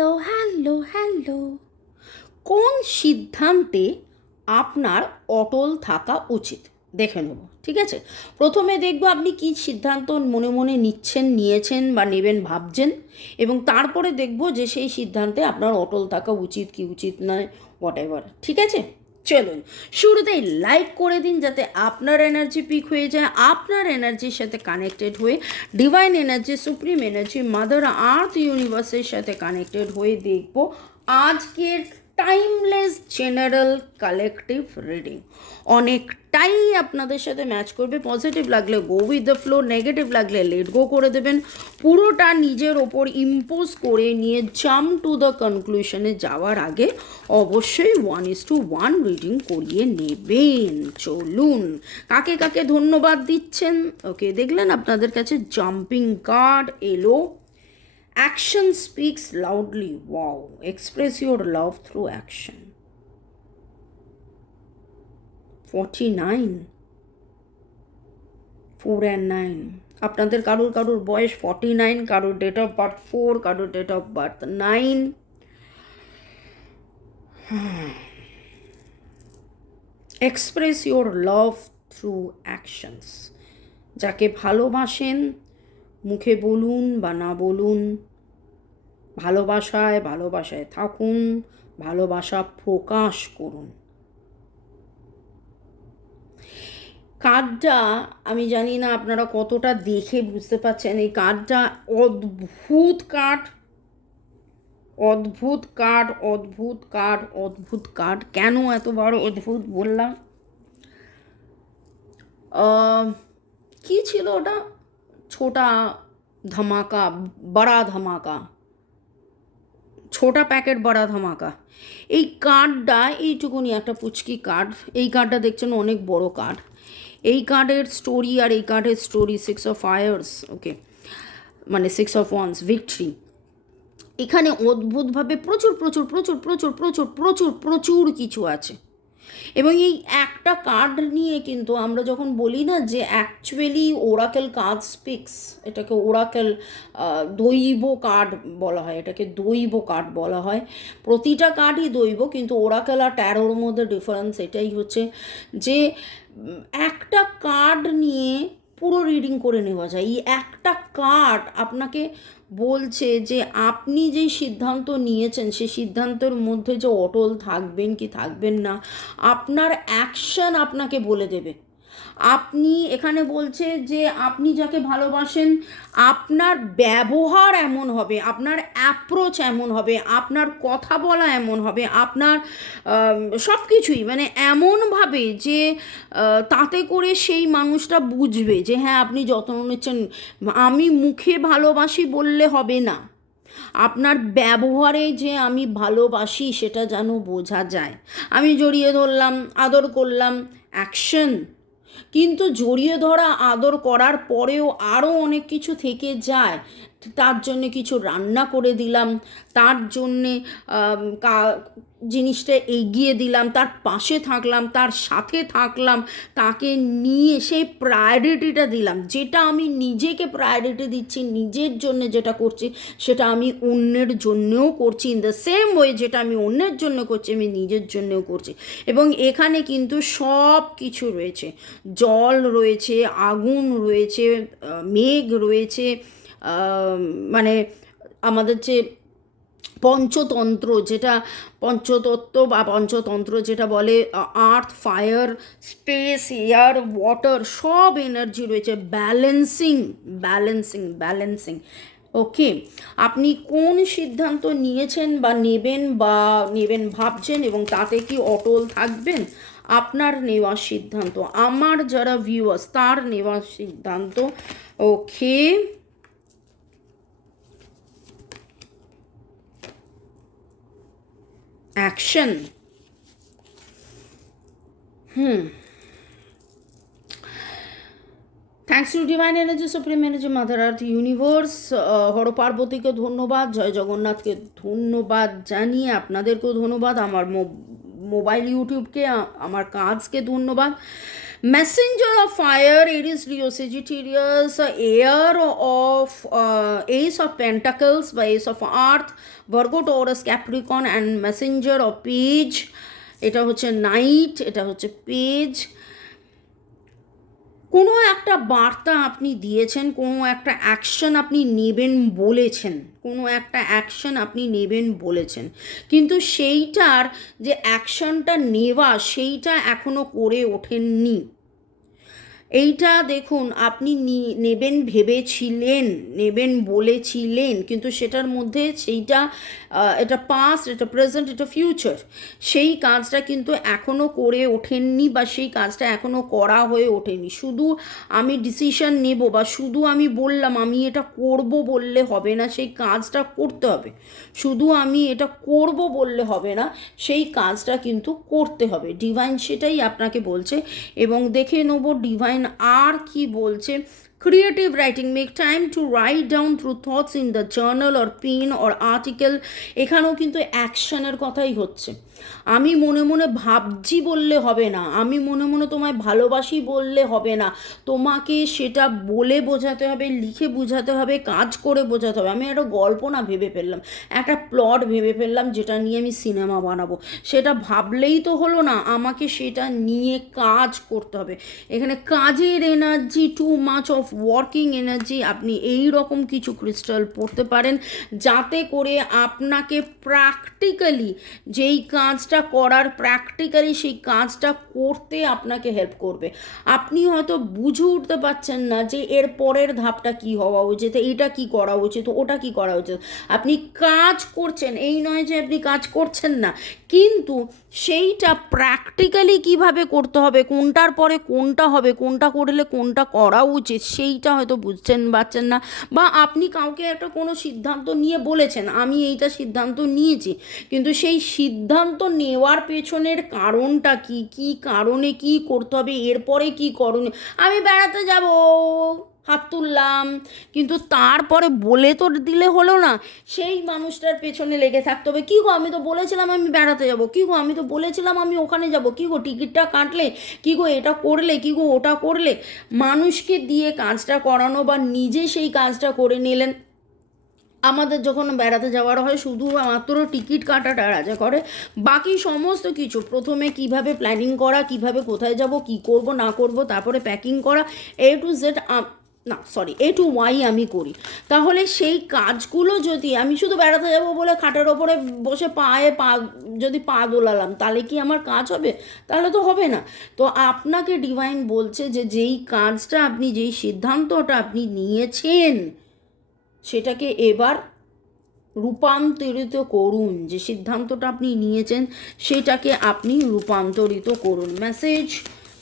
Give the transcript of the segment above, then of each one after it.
Hello hello hello. কোন সিদ্ধান্তে আপনার অটল থাকা উচিত? দেখে নেব, ঠিক আছে? প্রথমে দেখব আপনি কি সিদ্ধান্ত মনে মনে নিচ্ছেন, নিয়েছেন বা নেবেন, ভাবছেন এবং তারপরে দেখব যে সেই সিদ্ধান্তে আপনার অটল থাকা উচিত কি উচিত নয় হোয়াট ঠিক আছে? চলুন, শুরুতেই লাইক করে দিন যাতে আপনার এনার্জি পিক হয়ে যায়, আপনার এনার্জির সাথে কানেক্টেড হয়ে divine energy supreme energy mother earth ইউনিভার্সের সাথে কানেক্টেড হয়ে দেখব আজকের টাইমলেস জেনারেল কালেকটিভ রিডিং অনেকটাই আপনাদের সাথে ম্যাচ করবে। পজিটিভ লাগলে go with the flow negative লাগলে লেট গো করে দেবেন। পুরোটা নিজের ওপর ইম্পোজ করে নিয়ে জাম টু দ্য কনক্লুশনে যাওয়ার আগে অবশ্যই one is to one reading করিয়ে নেবেন। চলুন। কাকে কাকে ধন্যবাদ দিচ্ছেন? ওকে দেখলেন আপনাদের কাছে জাম্পিং কার্ড এলো। Action speaks loudly. Wow. Express your love through action. 49 four and nine আপনাদের কারোর কারোর বয়স ফর্টি নাইন কারোর ডেট অফ বার্থ ফোর কারোর date of birth nine express your love through actions যাকে ভালোবাসেন মুখে বলুন বা না বলুন, ভালোবাসায় ভালোবাসায় থাকুন, ভালোবাসা প্রকাশ করুন। কার্ডটা, আমি জানি না আপনারা কতটা দেখে বুঝতে পারছেন, এই কার্ডটা অদ্ভুত কার্ড অদ্ভুত কার্ড অদ্ভুত কার্ড অদ্ভুত কার্ড, কেন এতবার অদ্ভুত বললাম? কি ছিল ওটা? ছোটা ধামাকা বড়া ধামাকা ছোটা প্যাকেট বড়া ধামাকা এই কার্ডটা এইটুকুনি একটা পুচকি কার্ড এই কার্ডটা দেখছেন অনেক বড় কার্ড এই কার্ডের স্টোরি আর এই কার্ডের story six of fires okay মানে সিক্স অফ ওয়ান্স ভিক্টরি এখানে অদ্ভুতভাবে প্রচুর প্রচুর প্রচুর প্রচুর প্রচুর প্রচুর প্রচুর কিছু আছে। এবং এই একটা কার্ড নিয়ে কিন্তু আমরা যখন বলি না যে অ্যাকচুয়ালি ওরাকেল কার্ড স্পিক্স এটাকে ওরাকেল দৈব কার্ড বলা হয়, এটাকে দৈব কার্ড বলা হয়। প্রতিটা কার্ডই দৈব, কিন্তু ওরাকেল আর ট্যারোর মধ্যে ডিফারেন্স এটাই হচ্ছে যে একটা কার্ড নিয়ে পুরো রিডিং করে নেওয়া যায়। এই একটা কার্ড আপনাকে বলছে যে আপনি যে সিদ্ধান্ত নিয়েছেন, সে সিদ্ধান্তের মধ্যে যে অটল থাকবেন কি থাকবেন না, আপনার অ্যাকশন আপনাকে বলে দেবে। আপনি এখানে বলছে যে আপনি যাকে ভালোবাসেন, আপনার ব্যবহার এমন হবে, আপনার অ্যাপ্রোচ এমন হবে, আপনার কথা বলা এমন হবে, আপনার সব কিছুই মানে এমনভাবে যে তাতে করে সেই মানুষটা বুঝবে যে হ্যাঁ আপনি যত্ন নিচ্ছেন। আমি মুখে ভালোবাসি বললে হবে না। আপনার ব্যবহারে যে আমি ভালোবাসি সেটা যেন বোঝা যায়। আমি জড়িয়ে ধরলাম, আদর করলাম অ্যাকশন কিন্তু জড়িয়ে ধরা আদর করার পরেও আরও অনেক কিছু থেকে যায়। তার জন্যে কিছু রান্না করে দিলাম, তার জন্যে জিনিসটা এগিয়ে দিলাম, তার পাশে থাকলাম, তার সাথে থাকলাম, তাকে নিয়ে সেই প্রায়োরিটিটা দিলাম। যেটা আমি নিজেকে প্রায়োরিটি দিচ্ছি, নিজের জন্য যেটা করছি, সেটা আমি অন্যের জন্যেও করছি ইন দ্য সেম ওয়ে যেটা আমি অন্যের জন্য করছি, আমি নিজের জন্যও করছি। এবং এখানে কিন্তু সব কিছু রয়েছে। জল রয়েছে, আগুন রয়েছে মেঘ রয়েছে মানে আমাদের যে পঞ্চতন্ত্র যেটা, পঞ্চতত্ত্ব বা পঞ্চতন্ত্র যেটা বলে earth, fire, space, air, water, সব এনার্জি রয়েছে। Balancing balancing balancing. ওকে? আপনি কোন সিদ্ধান্ত নিয়েছেন বা নেবেন বা নেবেন ভাবছেন এবং তাতে কি অটল থাকবেন? আপনার নেওয়া সিদ্ধান্ত। আমার যারা ভিউয়ার্স তার নেওয়া সিদ্ধান্ত। Okay? Action. Hmm. Thanks to divine energy supreme energy mother earth universe Har পার্বতীকে ধন্যবাদ, জয় জগন্নাথকে ধন্যবাদ জানিয়ে আপনাদেরকেও ধন্যবাদ, আমার মোবাইল ইউটিউবকে আমার কাজকে ধন্যবাদ messenger of fire aries leo sagittarius uh, heir of uh, ace of pentacles by ace of earth virgo taurus capricorn and messenger of page এটা হচ্ছে নাইট এটা হচ্ছে পেজ কোনো একটা বার্তা আপনি দিয়েছেন, কোনো একটা অ্যাকশন আপনি নেবেন বলেছেন, কোনো একটা অ্যাকশন আপনি নেবেন বলেছেন। কিন্তু সেইটার যে অ্যাকশনটা নেওয়া, সেইটা এখনও করে ওঠেননি। এইটা দেখুন, আপনি নেবেন ভেবেছিলেন, নেবেন বলেছিলেন, কিন্তু সেটার মধ্যে সেইটা এটা পাস্ট এটা প্রেজেন্ট এটা ফিউচার সেই কাজটা কিন্তু এখনও করে ওঠেননি বা সেই কাজটা এখনও করা হয়ে ওঠেনি। শুধু আমি ডিসিশন নেব বা শুধু আমি বললাম, আমি এটা করব বললে হবে না, সেই কাজটা করতে হবে। শুধু আমি এটা করব বললে হবে না, সেই কাজটা কিন্তু করতে হবে। ডিভাইন সেটাই আপনাকে বলছে এবং দেখে নেব ডিভাইন পাবেন আর কি বলছে creative writing make time to write down through thoughts in the journal or pin or article এখানেও কিন্তু অ্যাকশনের কথাই হচ্ছে। আমি মনে মনে ভাবছি বললে হবে না, আমি মনে মনে তোমায় ভালোবাসি বললে হবে না। তোমাকে সেটা বলে বোঝাতে হবে, লিখে বোঝাতে হবে, কাজ করে বোঝাতে হবে। আমি একটা গল্প না ভেবে ফেললাম, একটা প্লট ভেবে ফেললাম যেটা নিয়ে আমি সিনেমা বানাবো। সেটা ভাবলেই তো হলো না, আমাকে সেটা নিয়ে কাজ করতে হবে। এখানে কাজের energy too much of working energy আপনি এই রকম কিছু ক্রিস্টাল পড়তে পারেন। যাতে করে আপনাকে প্র্যাকটিক্যালি যেই কাজটা করার প্র্যাকটিক্যালি সেই কাজটা করতে আপনাকে হেল্প করবে। আপনি হয়তো বুঝে উঠতে পারছেন না যে এর পরের ধাপটা কি হওয়া উচিত এটা কি করা উচিত, ওটা কি করা উচিত। আপনি কাজ করছেন, এই নয় যে আপনি কাজ করছেন না, কিন্তু সেইটা প্র্যাকটিক্যালি কীভাবে করতে হবে, কোনটার পরে কোনটা হবে, কোনটা করলে কোনটা করা উচিত, সেইটা হয়তো বুঝছেন পারছেন না, বা আপনি কাউকে একটা কোনো সিদ্ধান্ত নিয়ে বলেছেন, আমি এইটা সিদ্ধান্ত নিয়েছি, কিন্তু সেই সিদ্ধান্ত নেওয়ার পেছনের কারণটা কি? কি কারণে কি করতে হবে? এরপরে কি করণীয়? আমি বেড়াতে যাব, হাত তুললাম। কিন্তু তারপরে বলে তো দিলে হলো না। সেই মানুষটার পেছনে লেগে থাকতে হবে। কী গো, আমি তো বলেছিলাম আমি বেড়াতে যাব। কী গো, আমি তো বলেছিলাম আমি ওখানে যাব। কী গো, টিকিটটা কাটলে? কী গো, এটা করলে? কী গো, ওটা করলে? মানুষকে দিয়ে কাজটা করানো বা নিজে সেই কাজটা করে নিলেন আমাদের যখন বেড়াতে যাওয়ার হয়, শুধু মাত্র টিকিট কাটাটা রাজা করে। বাকি সমস্ত কিছু, প্রথমে কীভাবে প্ল্যানিং করা, কীভাবে কোথায় যাব, কি করব, না করব, তারপরে প্যাকিং করা এ টু জেড না সরি এ টু ওয়াই আমি করি। তাহলে সেই কাজগুলো যদি আমি শুধু বেড়াতে যাব বলে খাটের ওপরে বসে পায়ে পা, যদি পা দোলালাম, তাহলে কি আমার কাজ হবে? তাহলে তো হবে না। তো আপনাকে ডিভাইন বলছে যে, যেই কাজটা আপনি, যেই সিদ্ধান্তটা আপনি নিয়েছেন সেটাকে এবার রূপান্তরিত করুন। যে সিদ্ধান্তটা আপনি নিয়েছেন, সেটাকে আপনি রূপান্তরিত করুন। মেসেজ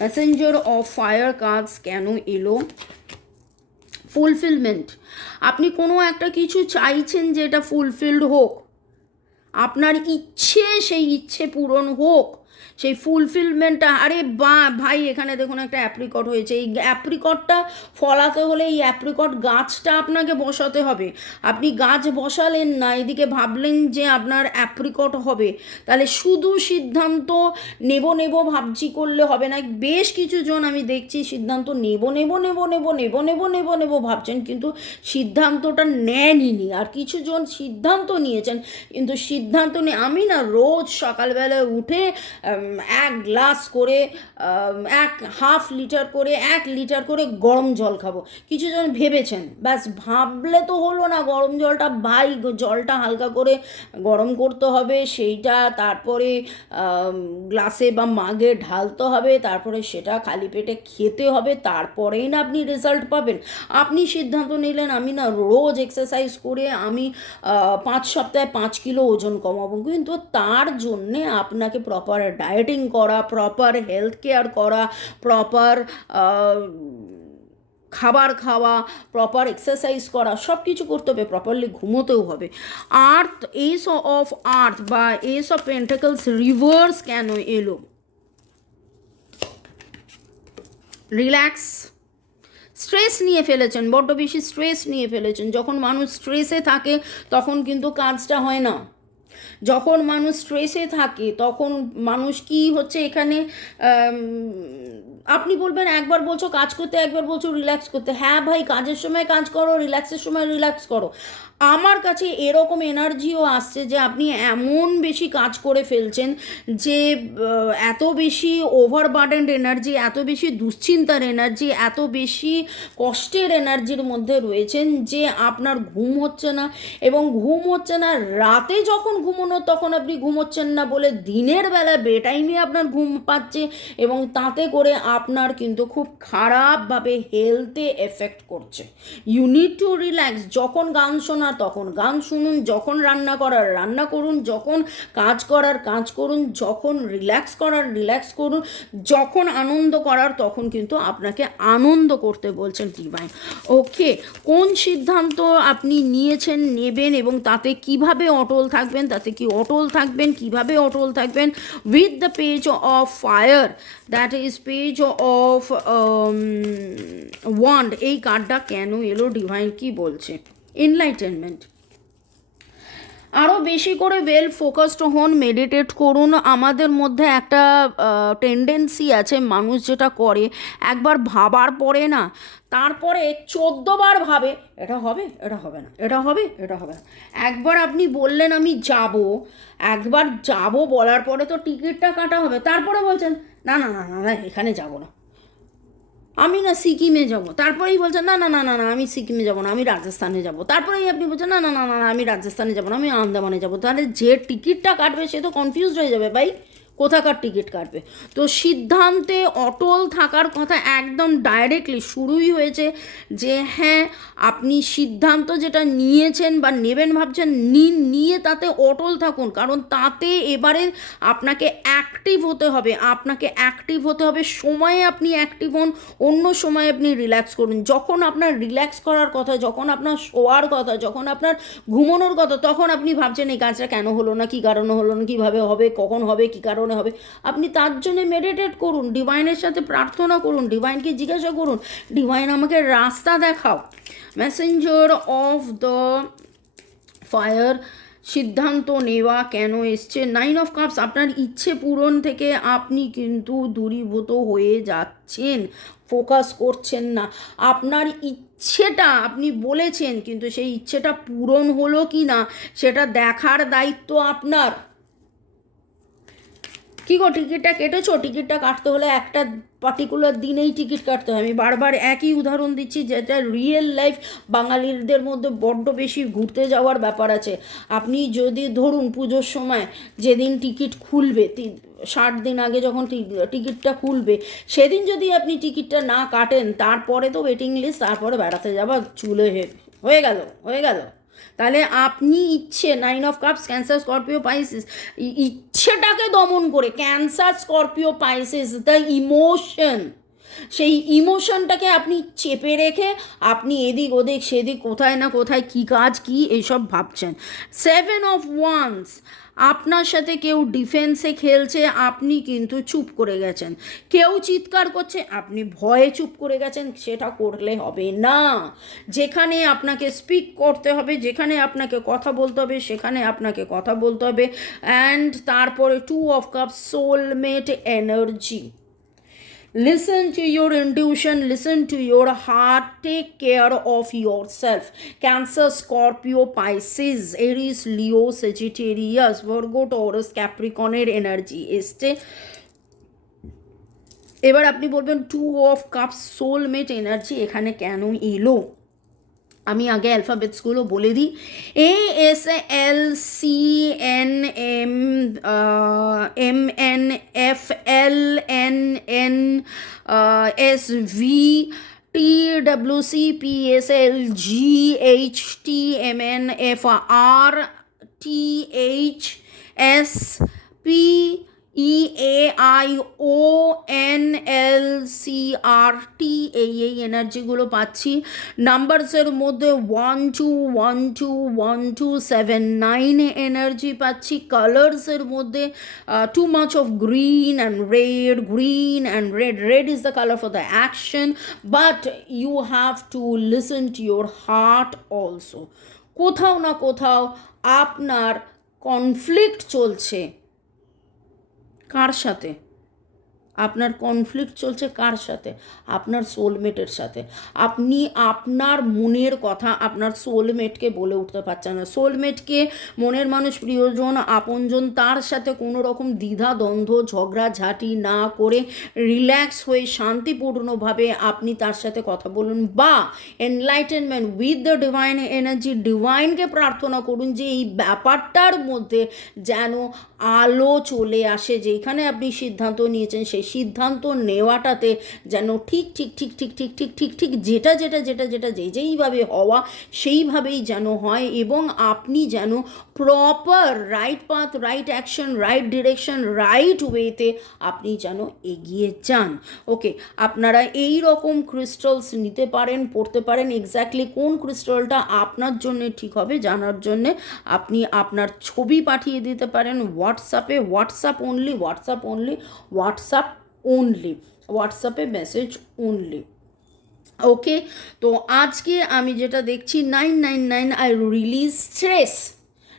মেসেঞ্জার অফ ফায়ার কাজ কেন এলো? ফুলফিলমেন্ট আপনি কোনো একটা কিছু চাইছেন যে এটা ফুলফিলড হোক। আপনার ইচ্ছে, সেই ইচ্ছে পূরণ হোক। সেই ফুলফিলমেন্টটা আরে বা, ভাই, এখানে দেখুন একটা অ্যাপ্রিকট হয়েছে। এই অ্যাপ্রিকটটা ফলাতে হলে এই অ্যাপ্রিকট গাছটা আপনাকে বসাতে হবে। আপনি গাছ বসালেন না, এদিকে ভাবলেন যে আপনার অ্যাপ্রিকট হবে। তাহলে শুধু সিদ্ধান্ত নেব নেব, ভাবছি করলে হবে না। বেশ কিছু জন আমি দেখছি সিদ্ধান্ত নেব নেব নেব নেব নেব নেব নেব নেব ভাবছেন, কিন্তু সিদ্ধান্তটা নেনইনি। আর কিছু জন সিদ্ধান্ত নিয়েছেন, কিন্তু সিদ্ধান্ত নিয়ে আমি না রোজ সকালবেলায় উঠে এক গ্লাস করে এক হাফ লিটার করে, এক লিটার করে গরম জল খাব। কিছু জন ভেবেছেন, ব্যাস ভাবলে তো হলো না গরম জলটা, ভাই জলটা হালকা করে গরম করতে হবে, সেইটা তারপরে গ্লাসে বা মাগে ঢালতে হবে, তারপরে সেটা খালি পেটে খেতে হবে, তারপরেই না আপনি রেজাল্ট পাবেন। আপনি সিদ্ধান্ত নিলেন, আমি না রোজ এক্সারসাইজ করে আমি পাঁচ সপ্তাহে পাঁচ কিলো ওজন কমাবো, কিন্তু তার জন্যে আপনাকে প্রপার ডায়েটিং করা প্রপার হেলথ কেয়ার করা প্রপার খাবার খাওয়া প্রপার এক্সারসাইজ করা সব কিছু করতে হবে প্রপারলি ঘুমোতেও হবে। আর্থ এস অফ আর্থ বা এস অফ পেন্টাকলস রিভার্স কেন এলো? রিল্যাক্স স্ট্রেস নিয়ে ফেলেছেন, বড্ড বেশি স্ট্রেস নিয়ে ফেলেছেন। যখন মানুষ স্ট্রেসে থাকে, তখন কিন্তু কাজটা হয় না। যখন মানুষ স্ট্রেসে থাকে তখন মানুষ কি হচ্ছে এখানে আপনি বলবেন, একবার বলছো, কাজ করতে একবার বলছো রিল্যাক্স করতে। হ্যাঁ ভাই, কাজের সময় কাজ করো রিল্যাক্সের সময় রিল্যাক্স করো। আমার কাছে এরকম এনার্জিও আসছে যে, আপনি এমন বেশি কাজ করে ফেলছেন যে এত বেশি ওভার বার্ডেন্ড এনার্জি এত বেশি দুশ্চিন্তার এনার্জি এত বেশি কষ্টের এনার্জির মধ্যে রয়েছেন যে, আপনার ঘুম হচ্ছে না। এবং ঘুম হচ্ছে না, রাতে যখন ঘুমোনো, তখন আপনি ঘুমোচ্ছেন না বলে দিনের বেলা বেটাইমে আপনার ঘুম পাচ্ছে। এবং তাতে করে আপনার কিন্তু খুব খারাপভাবে হেলথে এফেক্ট করছে। ইউ নিড টু রিল্যাক্স যখন গান শোনা, তখন গান শুনুন, যখন রান্না করার, রান্না করুন, যখন কাজ করার, কাজ করুন, যখন রিল্যাক্স করার রিল্যাক্স করুন, যখন আনন্দ করার, তখন কিন্তু আপনাকে আনন্দ করতে বলছেন ডিভাইন ওকে কোন সিদ্ধান্ত আপনি নিয়েছেন, নেবেন এবং তাতে কীভাবে অটল থাকবেন, তাতে কি অটল থাকবেন, কীভাবে অটল থাকবেন? With the page of fire that is page of wand um, এই কার্ডটা কেন এলো ডিভাইন কি বলছে? এনলাইটেনমেন্ট আরও বেশি করে ওয়েল ফোকাসড হন মেডিটেট করুন। আমাদের মধ্যে একটা টেন্ডেন্সি আছে মানুষ যেটা করে, একবার ভাবার পরে না, তারপরে চোদ্দোবার ভাবে, এটা হবে এটা হবে না, এটা হবে এটা হবে না। একবার আপনি বললেন আমি যাব, একবার যাব বলার পরে তো টিকিটটা কাটা হবে, তারপরে বলছেন, না না না না না, এখানে যাব না। আমি না সিকিমে যাব। তারপরেই বলছে, না না না না না, আমি সিকিমে যাব না, আমি রাজস্থানে যাব। তারপরেই আপনি বলছেন, না না না না আমি রাজস্থানে যাব না, আমি আন্দামানে যাব। তাহলে যে টিকিটটা কাটবে সে তো কনফিউজড হয়ে যাবে ভাই। কোথাকার টিকিট কাটবে? তো সিদ্ধান্তে অটল থাকার কথা একদম ডাইরেক্টলি শুরুই হয়েছে যে হ্যাঁ আপনি সিদ্ধান্ত যেটা নিয়েছেন বা নেবেন ভাবছেন নিন নিয়ে তাতে অটল থাকুন। কারণ তাতে এবারে আপনাকে অ্যাক্টিভ হতে হবে। আপনাকে অ্যাক্টিভ হতে হবে। সময়ে আপনি অ্যাক্টিভ হন, অন্য সময়ে আপনি রিল্যাক্স করুন। যখন আপনার রিল্যাক্স করার কথা, যখন আপনার শোয়ার কথা, যখন আপনার ঘুমানোর কথা, তখন আপনি ভাবছেন, এই কাজটা কেন হলো না? কী কারণে হলো না? কীভাবে হবে? কখন হবে? কী কারণে হবে। আপনি তার জন্য মেডিটেট করুন ডিভাইনের সাথে প্রার্থনা করুন ডিভাইনকে জিজ্ঞাসা করুন ডিভাইন আমাকে রাস্তা দেখাও। মেসেঞ্জার অফ দ্য ফায়ার সিদ্ধান্ত নেওয়া কেন এসছে? নাইন অফ কাপস আপনার ইচ্ছে পূরণ থেকে আপনি কিন্তু দূরীভূত হয়ে যাচ্ছেন। ফোকাস করছেন না। আপনার ইচ্ছেটা, আপনি বলেছেন, কিন্তু সেই ইচ্ছেটা পূরণ হলো কি না সেটা দেখার দায়িত্ব আপনার। কি গো টিকিটটা কেটেছো? টিকিটটা কাটতে হলে একটা পার্টিকুলার দিনেই টিকিট কাটতে হয়। আমি বারবার একই উদাহরণ দিচ্ছি, যেটা রিয়েল লাইফ বাঙালিদের মধ্যে বড্ড বেশি ঘুরতে যাওয়ার ব্যাপার আছে। আপনি যদি ধরুন পুজোর সময় যেদিন টিকিট খুলবে ষাট দিন আগে যখন টিকিটটা খুলবে, সেদিন যদি আপনি টিকিটটা না কাটেন, তারপরে তো ওয়েটিং লিস্ট তারপরে বেড়াতে যাওয়া চুলে হয়ে গেল হয়ে গেল। তাহলে আপনি ইচ্ছে nine of cups Cancer Scorpio Pisces ইচ্ছেটাকে দমন করে Cancer Scorpio Pisces the emotion সেই ইমোশনটাকে আপনি চেপে রেখে আপনি এদিক ওদিক, সেদিক কোথায় না কোথায় কি কাজ, কি এসব ভাবছেন। সেভেন অফ ওয়ান্স আপনার সাথে কেউ ডিফেন্সে খেলছে, আপনি কিন্তু চুপ করে গেছেন। কেউ চিৎকার করছে, আপনি ভয়ে চুপ করে গেছেন, সেটা করলে হবে না। যেখানে আপনাকে স্পিক করতে হবে, যেখানে আপনাকে কথা বলতে হবে, সেখানে আপনাকে কথা বলতে হবে। অ্যান্ড তারপরে two of cup soulmate energy listen to your intuition listen to your heart take care of yourself cancer scorpio pisces aries leo sagittarius virgo taurus capricorn এর এনার্জি এসছে এবার আপনি বলবেন two of cup soulmate energy এখানে কেন এলো আমি আগে অ্যালফাবেটসগুলো বলে দিই। A S L C N M M N F L N N S V T W C P S L G H T M N F R T H S P E A I O N L C R T এই এই এনার্জিগুলো পাচ্ছি। নাম্বারসের মধ্যে one two one two one two seven nine energy পাচ্ছি। কালার্সের মধ্যে too much of green and red green and red red is the colour for the action but you have to listen to your heart also কোথাও না কোথাও আপনার conflict চলছে। কার সাথে? আপনার কনফ্লিক্ট চলছে কার সাথে? আপনার সোলমেটের সাথে। আপনি আপনার মনের কথা আপনার সোলমেটকে বলে উঠতে পারছেন না। সোলমেটকে মনের মানুষ, প্রিয়জন, আপনজন, তার সাথে কোনো রকম দ্বিধা, দ্বন্দ্ব ঝগড়াঝাটি না করে রিল্যাক্স হয়ে শান্তিপূর্ণভাবে আপনি তার সাথে কথা বলুন বা enlightenment with the divine energy ডিভাইনকে প্রার্থনা করুন যে এই ব্যাপারটার মধ্যে যেন আলো চলে আসে যেখানে আপনি সিদ্ধান্ত নিয়েছেন, সেই সিদ্ধান্ত নেওয়াটাতে যেন ঠিক ঠিক ঠিক ঠিক ঠিক ঠিক ঠিক ঠিক যেটা যেটা যেটা যেটা যে যেইভাবে হওয়া, সেইভাবেই যেন হয় এবং আপনি যেন proper right path right action right direction right ওয়েতে আপনি যেন এগিয়ে যান। ওকে আপনারা এই রকম ক্রিস্টালস নিতে পারেন, পড়তে পারেন এক্স্যাক্টলি কোন ক্রিস্টালটা আপনার জন্য ঠিক হবে জানার জন্যে আপনি আপনার ছবি পাঠিয়ে দিতে পারেন হোয়াটসঅ্যাপে WhatsApp only WhatsApp only WhatsApp only হোয়াটসঅ্যাপে মেসেজ অনলি ওকে তো আজকে আমি যেটা দেখছি nine nine nine I release stress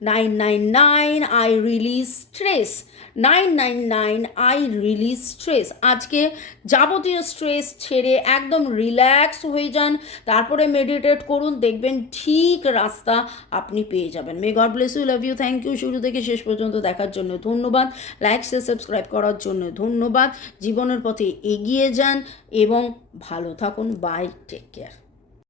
nine nine nine I release stress nine nine nine I release stress আজকে যাবতীয় স্ট্রেস ছেড়ে একদম রিল্যাক্স হয়ে যান। তারপরে মেডিটেট করুন। দেখবেন ঠিক রাস্তা আপনি পেয়ে যাবেন। May God bless you love you thank you শুরু থেকে শেষ পর্যন্ত দেখার জন্য ধন্যবাদ। লাইক শেয়ার সাবস্ক্রাইব করার জন্য ধন্যবাদ। জীবনের পথে এগিয়ে যান এবং ভালো থাকুন। Bye take care